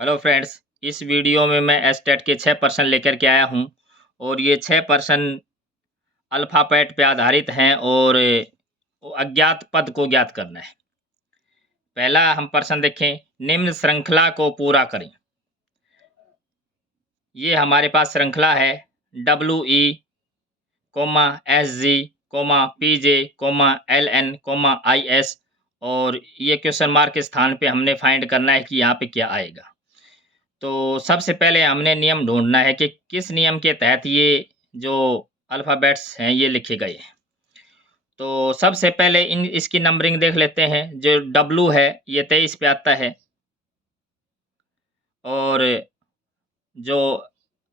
Hello friends, इस video में मैं एस्टेट के 6 प्रश्न लेकर के आया हूं और ये 6 प्रश्न अल्फ़ाबेट पे आधारित हैं और अज्ञात पद को ज्ञात करना है। पहला हम प्रश्न देखें, निम्न श्रृंखला को पूरा करें। ये हमारे पास श्रृंखला है WE, SG, PJ, LN, IS और ये क्वेश्चन मार्क के स्थान पे हमने फाइंड करना है कि यहाँ पे क्या आएगा। तो सबसे पहले हमने नियम ढूंढना है कि किस नियम के तहत ये जो अल्फ़ाबेट्स हैं ये लिखे गए हैं। तो सबसे पहले इसकी नंबरिंग देख लेते हैं। जो डब्लू है ये 23 पे आता है और जो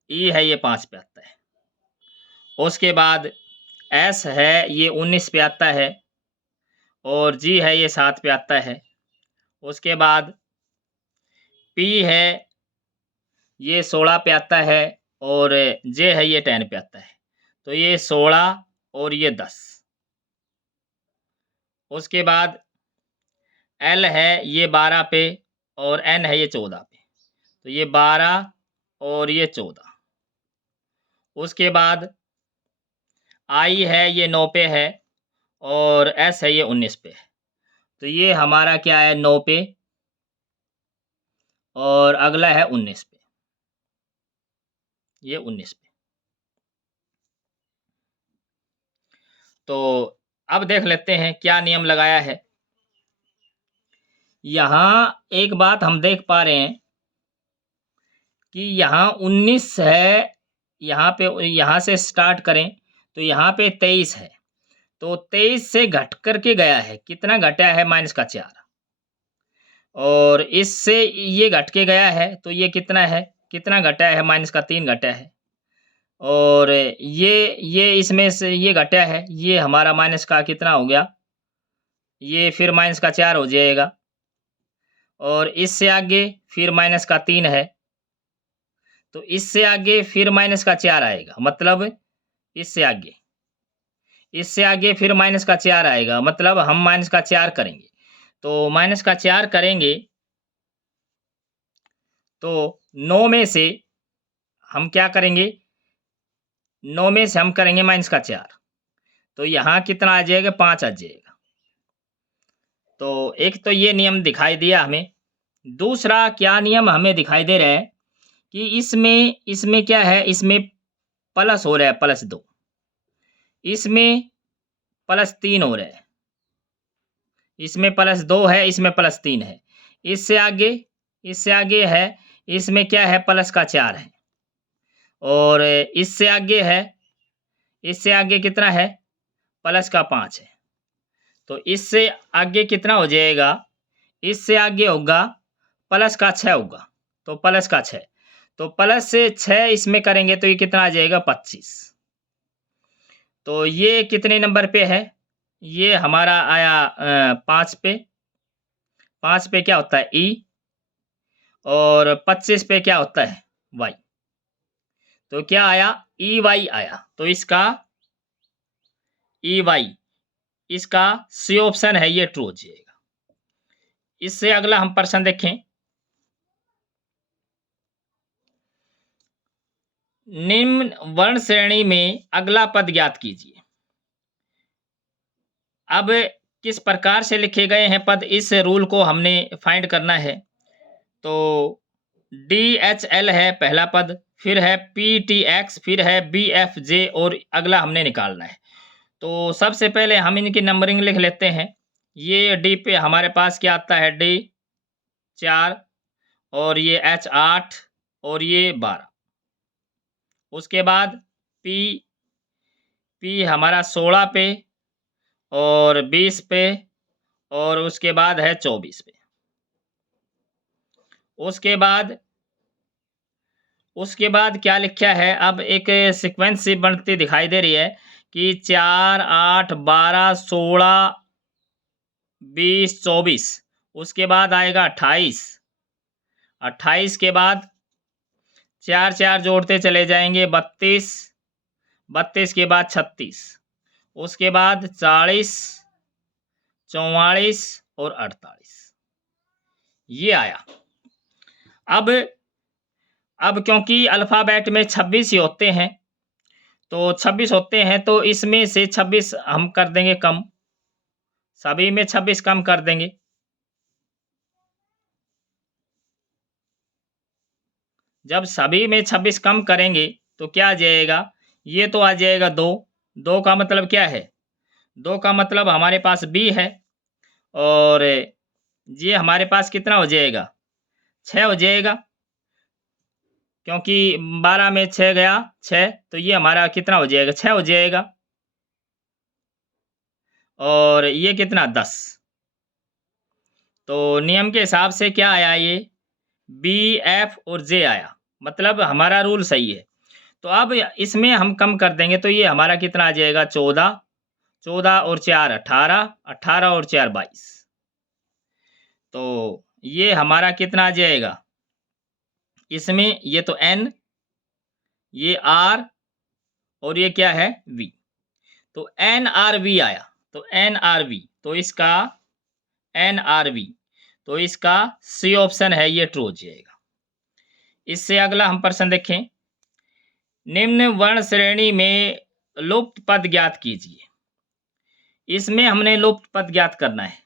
ई है ये 5 पे आता है। उसके बाद एस है ये 19 पे आता है और जी है ये 7 पे आता है। उसके बाद पी है ये 16 पे आता है और जे है ये 10 पे आता है। तो ये 16 और ये 10। उसके बाद एल है ये 12 पे और एन है ये 14 पे। तो ये 12 और ये 14। उसके बाद आई है ये 9 पे है और एस है ये 19 पे है। तो ये हमारा क्या है 9 पे और अगला है 19 पे। ये 19 पे। तो अब देख लेते हैं क्या नियम लगाया है। यहाँ एक बात हम देख पा रहे हैं कि यहाँ 19 है, यहाँ पे यहाँ से स्टार्ट करें तो यहाँ पे 23 है। तो 23 से घट करके गया है, कितना घटा है -4 और इससे ये घट के गया है तो ये कितना है, कितना घटा है -3 घटा है और ये इसमें से ये घटा है, ये हमारा माइनस का कितना हो गया, ये फिर -4 हो जाएगा और इससे आगे फिर -3 है तो इससे आगे फिर -4 आएगा, मतलब इससे आगे फिर -4 आएगा, मतलब हम -4 करेंगे। तो -4 करेंगे तो 9 में से हम क्या करेंगे, 9 में से हम करेंगे -4 तो यहाँ कितना आ जाएगा, 5 आ जाएगा। तो एक तो ये नियम दिखाई दिया हमें। दूसरा क्या नियम हमें दिखाई दे रहा है कि इसमें क्या है, इसमें प्लस हो रहा है, +2, इसमें +3 हो रहा है, इसमें +2 है, इसमें +3 है। इससे आगे है, इसमें क्या है, +4 है और इससे आगे है, इससे आगे कितना है, +5 है। तो इससे आगे कितना हो जाएगा, इससे आगे होगा +6 होगा, तो +6 तो प्लस से 6 इसमें करेंगे तो ये कितना आ जाएगा, 25। तो ये कितने नंबर पे है, ये हमारा आया 5 पे। 5 पे क्या होता है, ई और 25 पे क्या होता है, वाई। तो क्या आया, ई वाई आया। तो इसका ई वाई, इसका सी ऑप्शन है ये ट्रू हो जाएगा। इससे अगला हम प्रश्न देखें, निम्न वर्ण श्रेणी में अगला पद ज्ञात कीजिए। अब किस प्रकार से लिखे गए हैं पद, इस रूल को हमने फाइंड करना है। तो DHL है पहला पद, फिर है PTX, फिर है BFJ और अगला हमने निकालना है। तो सबसे पहले हम इनकी नंबरिंग लिख लेते हैं। ये डी पे हमारे पास क्या आता है, D4 और ये H8 और ये 12। उसके बाद पी हमारा 16 पे और 20 पे और उसके बाद है 24 पे। उसके बाद क्या लिखा है, अब एक सीक्वेंस सी बनती दिखाई दे रही है कि 4, 8, 12, 16, 20, 24। उसके बाद आएगा 28। 28 के बाद 4 4 जोड़ते चले जाएंगे, 32। 32 के बाद 36। उसके बाद 40, 44 और 48। ये आया। अब क्योंकि अल्फ़ाबेट में 26 ही होते हैं, तो 26 होते हैं, तो इसमें से 26 हम कर देंगे कम, सभी में 26 कम कर देंगे। जब सभी में 26 कम करेंगे तो क्या आ जाएगा? ये तो आ जाएगा 2। 2 का मतलब क्या है? 2 का मतलब हमारे पास बी है, और ये हमारे पास कितना हो जाएगा? 6 हो जाएगा, क्योंकि 12 में 6 गया 6, तो ये हमारा कितना हो जाएगा? 6 हो जाएगा, और ये कितना? 10। तो नियम के हिसाब से क्या आया ये? बी, एफ और जे आया, मतलब हमारा रूल सही है। तो अब इसमें हम कम कर देंगे, तो ये हमारा कितना आ जाएगा? 14। 14 और 4 18, 18 और 4 22। तो ये हमारा कितना आ जाएगा? इसमें ये तो एन, ये आर, और ये क्या है? वी। तो एन आर वी आया, तो एन आर वी, तो इसका एन आर वी, तो इसका सी ऑप्शन है, ये ट्रू हो जाएगा। इससे अगला हम प्रश्न देखें। निम्न वर्ण श्रेणी में लुप्त पद ज्ञात कीजिए। इसमें हमने लुप्त पद ज्ञात करना है,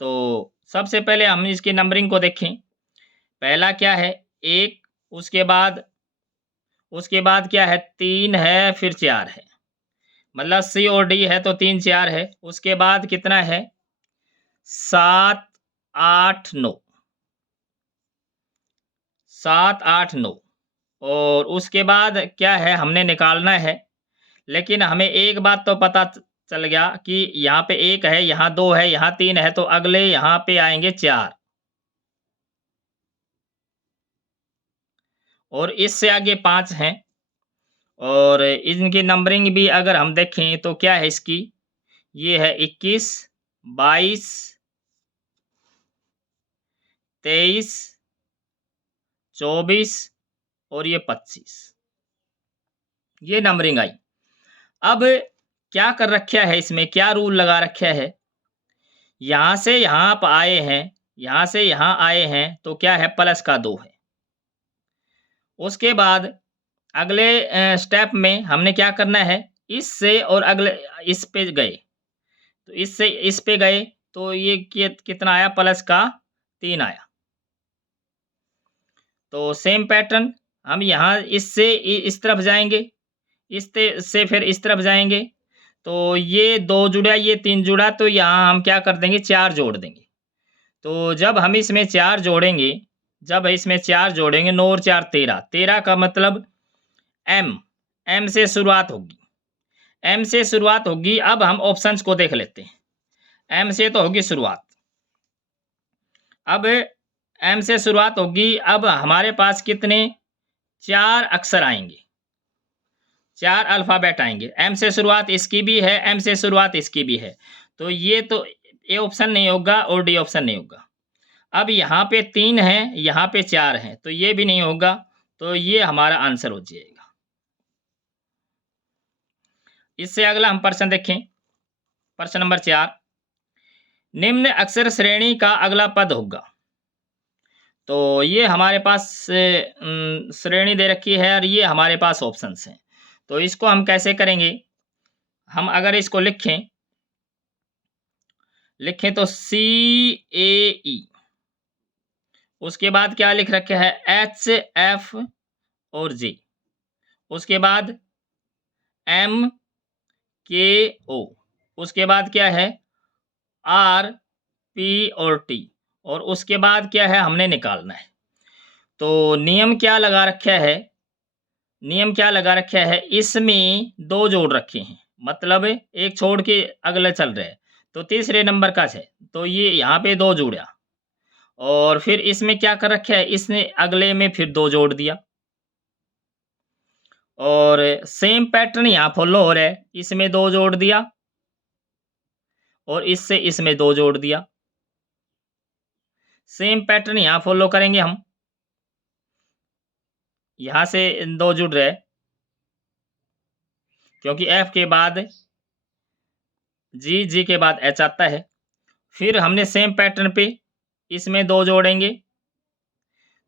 तो सबसे पहले हम इसकी नंबरिंग को देखें। पहला क्या है? 1, उसके बाद क्या है? 3 है, फिर 4 है, मतलब सी और डी है तो 3 4 है। उसके बाद कितना है? 7 8 9, 7 8 9। और उसके बाद क्या है? हमने निकालना है, लेकिन हमें एक बात तो पता चल गया कि यहाँ पे 1 है, यहाँ 2 है, यहाँ 3 है, तो अगले यहाँ पे आएंगे 4, और इससे आगे 5 हैं। और इनकी नंबरिंग भी अगर हम देखें तो क्या है इसकी? ये है 21 22 23 24 और ये 25, ये नंबरिंग आई। अब क्या कर रखा है इसमें? क्या रूल लगा रखा है? यहाँ से यहाँ आप आए हैं, यहाँ से यहाँ आए हैं, तो क्या है? प्लस का 2 है। उसके बाद अगले स्टेप में हमने क्या करना है? इससे और अगले इस पे गए, तो इससे इस पे गए, तो ये कितना आया? प्लस का 3 आया। तो सेम पैटर्न हम यहाँ इससे इस तरफ जाएंगे, से फिर इस तरफ जाएंगे, तो ये 2 जुड़ा, ये 3 जुड़ा, तो यहाँ हम क्या कर देंगे? 4 जोड़ देंगे। तो जब हम इसमें 4 जोड़ेंगे, 9 और 4 13, 13 का मतलब एम, एम से शुरुआत होगी, एम से शुरुआत होगी। अब हम ऑप्शंस को देख लेते हैं। एम से तो होगी शुरुआत, अब एम से शुरुआत होगी। अब हमारे पास कितने? 4 अक्षर आएंगे, 4 अल्फ़ाबेट आएंगे। एम से शुरुआत इसकी भी है, एम से शुरुआत इसकी भी है, तो ये तो ए ऑप्शन नहीं होगा और डी ऑप्शन नहीं होगा। अब यहाँ पे 3 है, यहाँ पे 4 हैं, तो ये भी नहीं होगा, तो ये हमारा आंसर हो जाएगा। इससे अगला हम प्रश्न देखें। प्रश्न नंबर 4, निम्न अक्षर श्रेणी का अगला पद होगा। तो ये हमारे पास श्रेणी दे रखी है, और ये हमारे पास ऑप्शंस हैं। तो इसको हम कैसे करेंगे? हम अगर इसको लिखें तो CAE, उसके बाद क्या लिख रखे है? HF और J, उसके बाद MKO, उसके बाद क्या है? RP और T, और उसके बाद क्या है? हमने निकालना है। तो नियम क्या लगा रखा है? इसमें 2 जोड़ रखे हैं, मतलब एक छोड़ के अगले चल रहे हैं, तो तीसरे नंबर का है, तो ये यहाँ पे 2 जोड़ा, और फिर इसमें क्या कर रखा है? इसने अगले में फिर 2 जोड़ दिया, और सेम पैटर्न यहाँ फॉलो हो रहा है। इसमें 2 जोड़ दिया, और इससे इसमें 2 जोड़ दिया। सेम पैटर्न यहाँ फॉलो करेंगे हम, यहाँ से 2 जुड़ रहे, क्योंकि F के बाद G, G के बाद H आता है। फिर हमने सेम पैटर्न पे इसमें 2 जोड़ेंगे,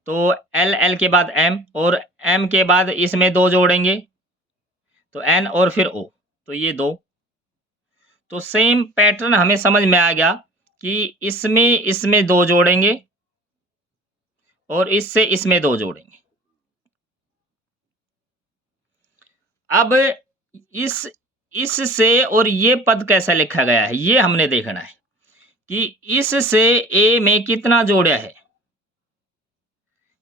तो एल, एल के बाद एम, और एम के बाद इसमें 2 जोड़ेंगे तो एन, और फिर ओ, तो ये 2। तो सेम पैटर्न हमें समझ में आ गया कि इसमें 2 जोड़ेंगे और इसमें 2 जोड़ेंगे। अब इससे और ये पद कैसा लिखा गया है ये हमने देखना है कि इससे ए में कितना जोड़ा है,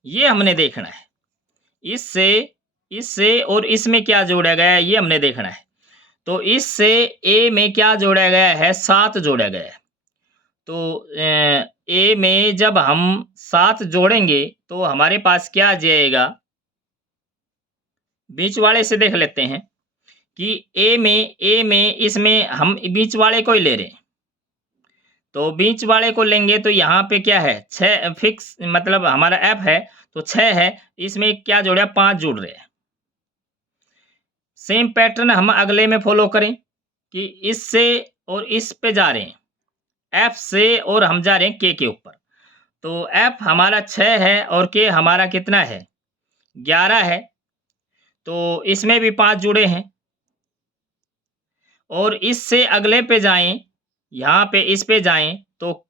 ये हमने देखना है। इससे और इसमें क्या जोड़ा गया है ये हमने देखना है। तो इससे ए में क्या जोड़ा गया है, 7 जोड़ा गया है। तो ए में जब हम 7 जोड़ेंगे तो हमारे पास क्या आ जाएगा, बीच वाले से देख लेते हैं कि ए में इसमें हम बीच वाले को ही ले रहे हैं। तो बीच वाले को लेंगे तो यहाँ पे क्या है, 6 फिक्स, मतलब हमारा एफ है तो 6 है, इसमें क्या जोड़ा, 5 जुड़ रहे हैं। सेम पैटर्न हम अगले में फॉलो करें कि इससे और इस पे जा रहे हैं, एफ से, और हम जा रहे हैं के ऊपर। तो एफ हमारा 6 है और के हमारा कितना है, 11 है। तो इसमें भी 5 जुड़े हैं। और इससे अगले पे जाएं, यहाँ पे इस पे जाएं तो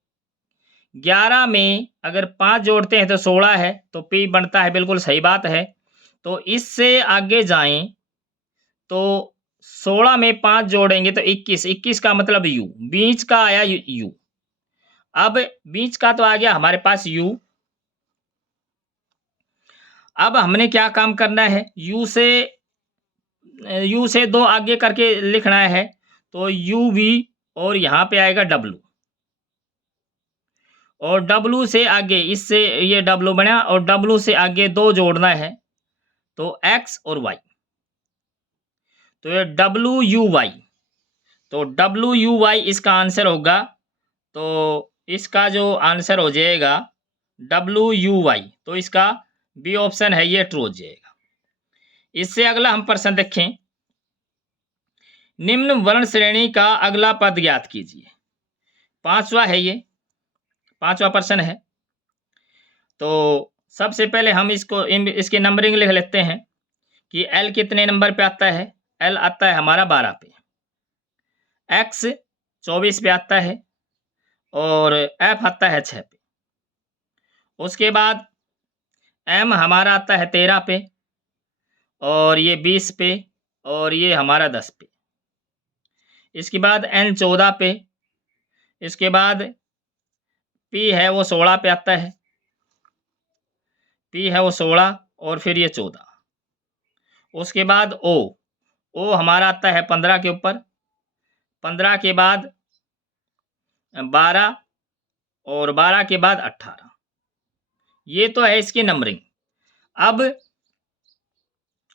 11 में अगर 5 जोड़ते हैं तो 16 है, तो पी बनता है, बिल्कुल सही बात है। तो इससे आगे जाएं तो 16 में 5 जोड़ेंगे तो 21, 21 का मतलब यू, बीच का आया यू। अब बीच का तो आ गया हमारे पास यू। अब हमने क्या काम करना है, यू से 2 आगे करके लिखना है। तो यू वी, और यहाँ पे आएगा डब्लू, और डब्लू से आगे, इससे ये डब्लू बना, और डब्लू से आगे 2 जोड़ना है तो एक्स और वाई। तो ये डब्लू यू वाई, तो डब्लू यू वाई इसका आंसर होगा। तो इसका जो आंसर हो जाएगा डब्लू यू वाई, तो इसका बी ऑप्शन है ये ट्रू हो जाएगा। इससे अगला हम प्रश्न देखें, निम्न वर्ण श्रेणी का अगला पद ज्ञात कीजिए। 5वां है ये, 5वां प्रश्न है। तो सबसे पहले हम इसकी नंबरिंग लिख लेते हैं कि एल कितने नंबर पे आता है, एल आता है हमारा 12 पे, एक्स 24 पे आता है, और एफ आता है 6 पे। उसके बाद एम हमारा आता है 13 पे, और ये 20 पे, और ये हमारा 10 पे। इसके बाद एन 14 पे। इसके बाद पी है वो 16 पे आता है, पी है वो 16, और फिर ये 14। उसके बाद ओ हमारा आता है 15 के ऊपर, 15 के बाद 12, और 12 के बाद 18। ये तो है इसकी नंबरिंग।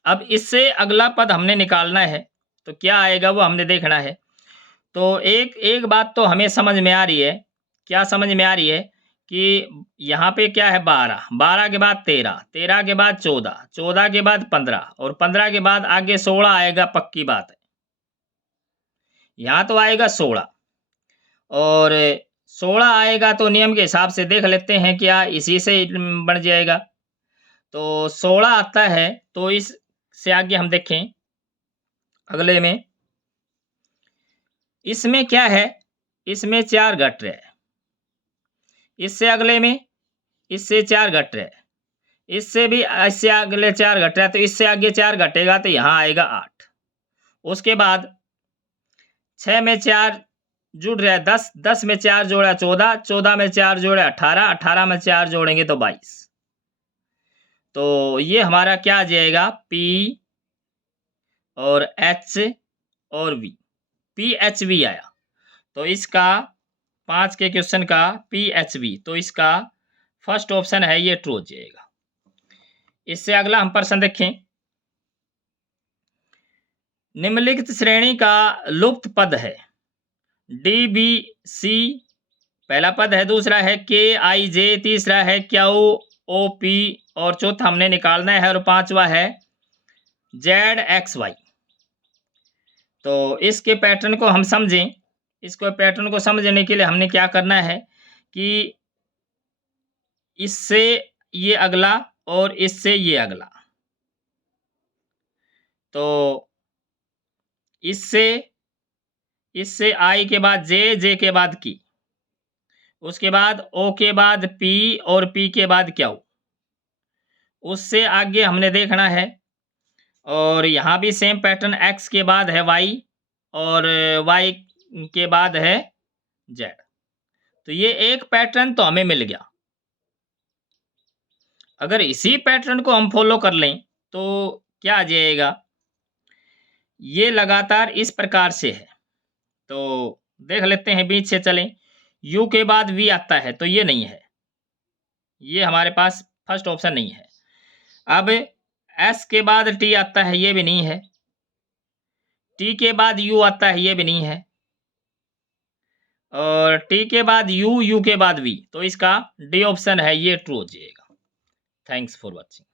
अब इससे अगला पद हमने निकालना है, तो क्या आएगा वो हमने देखना है। तो एक बात तो हमें समझ में आ रही है, क्या समझ में आ रही है कि यहाँ पे क्या है, 12, 12 के बाद 13, 13 के बाद 14, 14 के बाद 15, और 15 के बाद आगे 16 आएगा, पक्की बात है। यहाँ तो आएगा 16, और 16 आएगा तो नियम के हिसाब से देख लेते हैं क्या इसी से बन जाएगा। तो 16 आता है, तो इससे आगे हम देखें अगले में, इसमें क्या है, इसमें 4 घट रहे हैं, इससे अगले में इससे 4 घट रहे हैं, इससे अगले 4 घट रहा है, तो इससे आगे 4 घटेगा तो यहाँ आएगा 8। उसके बाद 6 में 4 जुड़ रहा है 10, 10 में 4 जोड़ा 14, 14 में 4 जोड़ा 18, 18 में 4 जोड़ेंगे तो 22। तो ये हमारा क्या आ जाएगा, पी और एच और वी, पी एच वी आया। तो इसका 5 के क्वेश्चन का पी एच वी, तो इसका फर्स्ट ऑप्शन है ये ट्रू हो जाएगा। इससे अगला हम प्रश्न देखें, निम्नलिखित श्रेणी का लुप्त पद है, डी बी सी पहला पद है, दूसरा है के आई जे, तीसरा है क्यू ओ पी, और चौथा हमने निकालना है, और 5वां है जेड एक्स वाई। तो इसके पैटर्न को हम समझें, इसको पैटर्न को समझने के लिए हमने क्या करना है कि इससे ये अगला और इससे ये अगला। तो इससे आई के बाद जे, जे के बाद की, उसके बाद ओ के बाद पी और पी के बाद क्यू। उससे आगे हमने देखना है, और यहाँ भी सेम पैटर्न, एक्स के बाद है वाई और वाई के बाद है जेड। तो ये एक पैटर्न तो हमें मिल गया। अगर इसी पैटर्न को हम फॉलो कर लें तो क्या आ जाएगा, ये लगातार इस प्रकार से है। तो देख लेते हैं, बीच से चलें। यू के बाद वी आता है तो ये नहीं है, ये हमारे पास फर्स्ट ऑप्शन नहीं है। अब एस के बाद टी आता है, ये भी नहीं है। टी के बाद यू आता है, ये भी नहीं है। और टी के बाद यू, यू के बाद वी, तो इसका डी ऑप्शन है, ये ट्रू हो जाएगा। Thanks for watching.